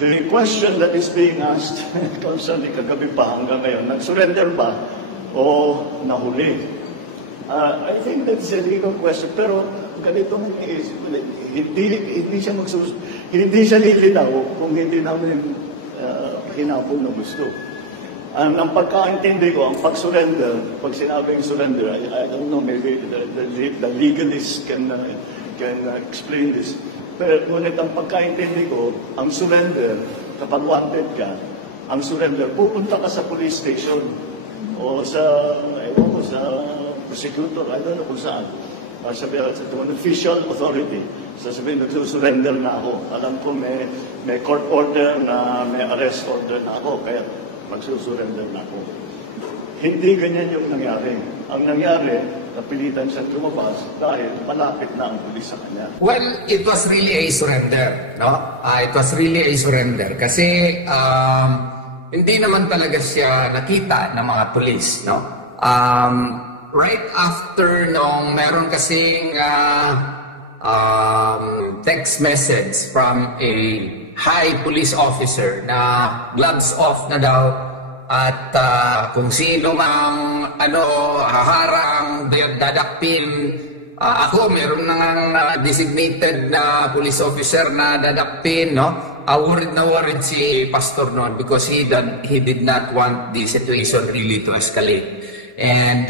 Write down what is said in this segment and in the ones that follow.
The question that is being asked constantly kagabi pa hanggang ngayon, nag-surrender ba o nahuli? I think that's a legal question, pero ganito hindi siya lilinaw kung hindi namin hinapon na gusto. Ang pagkaintindi ko, ang pag-surrender, pag sinabing surrender, I don't know, maybe the legalists can explain this. Pero ngunit ang pagkaintindi ko, ang surrender, kapag wanted ka, ang surrender, pupunta ka sa police station o sa prosecutor, I don't know kung saan. Sabihin, sa official authority, sasabihin, nagsusurrender na ako. Alam ko may court order na may arrest order na ako, kaya magsusurrender na ako. Hindi ganyan yung nangyari. Ang nangyari, napilitan siya lumabas dahil malapit na ang pulis sa kanya. Well, it was really a surrender, no? It was really a surrender kasi hindi naman talaga siya nakita ng mga pulis, no? Right after nung meron kasing text message from a high police officer na gloves off na daw at kung sino mang haharang, dadakpin. Ako, meron nang designated na police officer na dadakpin, no? Worried si Pastor noon because he did not want the situation really to escalate. And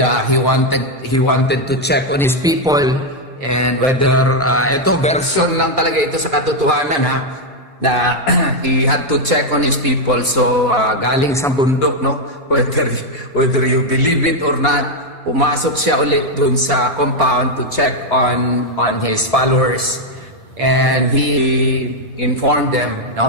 he wanted to check on his people and whether ito version lang talaga ito sa katotohanan, ha? Na he had to check on his people. So galing sa bundok, no? Whether you believe it or not, pumasok siya ulit dun sa compound to check on his followers, and he informed them, no,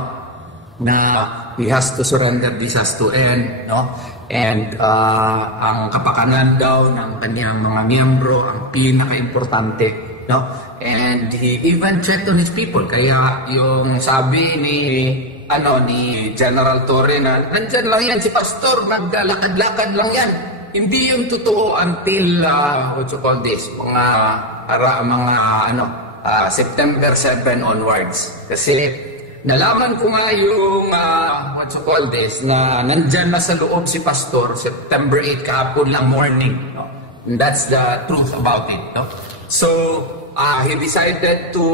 na he has to surrender, this has to end, no? And ang kapakanan daw ng kanyang mga miyembro ang pinaka-importante, no? And he even checked on his people. Kaya yung sabi ni General Torre na nandyan lang yan si Pastor, maglalakad-lakad lang yan. Hindi yung totoo until what you call this, September 7 onwards. Kasi nalaman ko nga yung what you call this, na nandyan na sa loob si Pastor September 8 kahapon lang morning, no? And that's the truth about it, no? So he decided to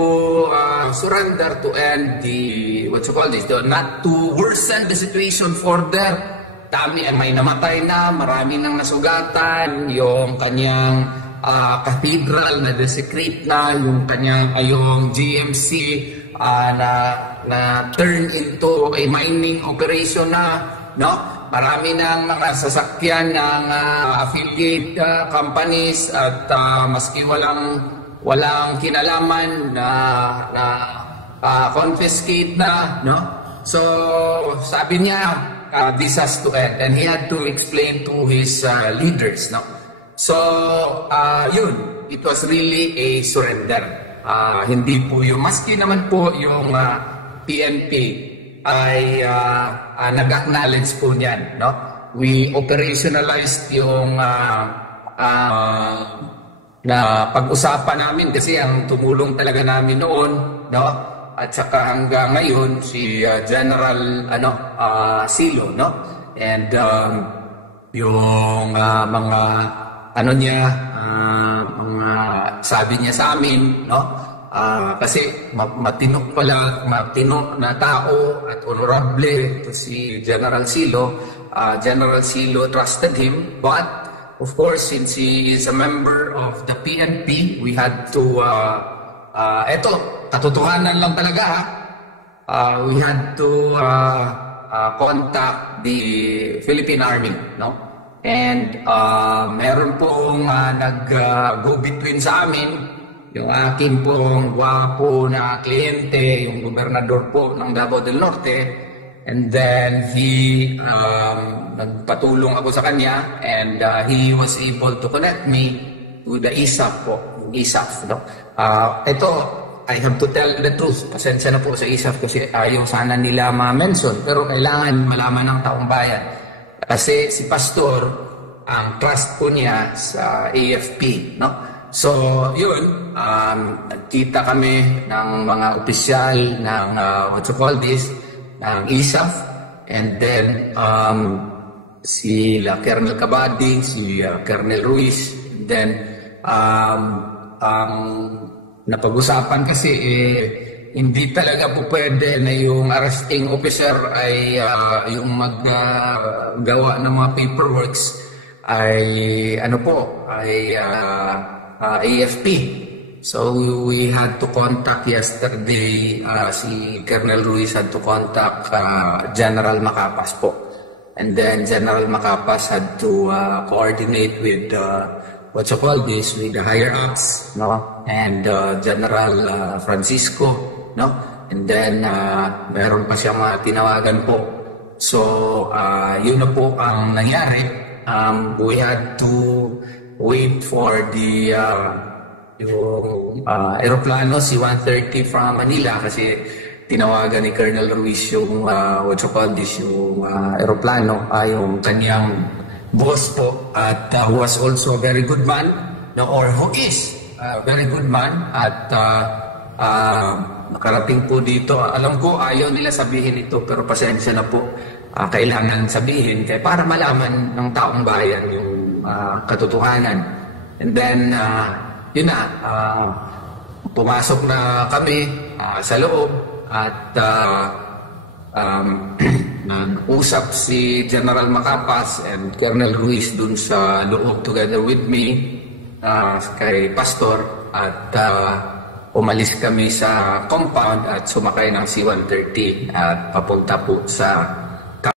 surrender to end the what you call this, not to worsen the situation further. May namatay na, marami nang nasugatan, yung kanyang cathedral na desecrate na, yung kanyang GMC na turn into a mining operation na, no? Marami ng mga sasakyan ng affiliate companies at maski walang kinalaman na confiscate na, no? So sabi niya, this has to end, and he had to explain to his leaders, no? So yun, it was really a surrender. Hindi po yung, maski naman po yung PNP ay nag-acknowledge po niyan, no? We operationalized yung na pag-usapan namin kasi ang tumulong talaga namin noon, no? At saka hanggang ngayon si General Silo, no? And yung mga mga sabi niya sa amin, no? Kasi matino na tao at honorable to si General Silo. General Silo trusted him, but of course, since he is a member of the PNP, we had to katotohanan lang talaga, ha? We had to contact the Philippine Army, no? And meron pong nag-go-between sa amin, yung aking pong gwapo na kliyente, yung gobernador po ng Davao del Norte. And then nagpatulong ako sa kanya, and he was able to connect me to the ISAF po, ISAF, no? Ito, I have to tell the truth. Pasensya na po sa ISAF kasi ayaw sana nila ma-mention, pero kailangan malaman ng taong bayan. Kasi si Pastor, ang trust po niya sa AFP, no? So, yun, nagkita kami ng mga opisyal ng what you call this, ng ISAF, and then si Colonel Cabadi, si Colonel Ruiz, then ang napag-usapan kasi hindi talaga po pwede na yung arresting officer ay yung maggawa ng mga paperworks ay AFP. So we had to contact yesterday, si Colonel Ruiz had to contact General Macapas po. And then General Macapas had to coordinate with with the higher ups, no? And General Francisco, no? And then meron pa siyang mga tinawagan po. So yun na po ang nangyari. We had to wait for the yung aeroplano C-130 from Manila kasi tinawagan ni Colonel Ruiz yung yung aeroplano, yung kanyang boss po, at who was also a very good man, no, or who is a very good man, at nakarating po dito. Alam ko ayaw nila sabihin ito, pero pasensya na po, kailangan sabihin kaya para malaman ng taong bayan yung katotohanan. And then yun na, pumasok na kami sa loob at nag-usap si General Macapas and Colonel Ruiz dun sa loob together with me, kay Pastor, at umalis kami sa compound at sumakay ng C-130 at papunta po sa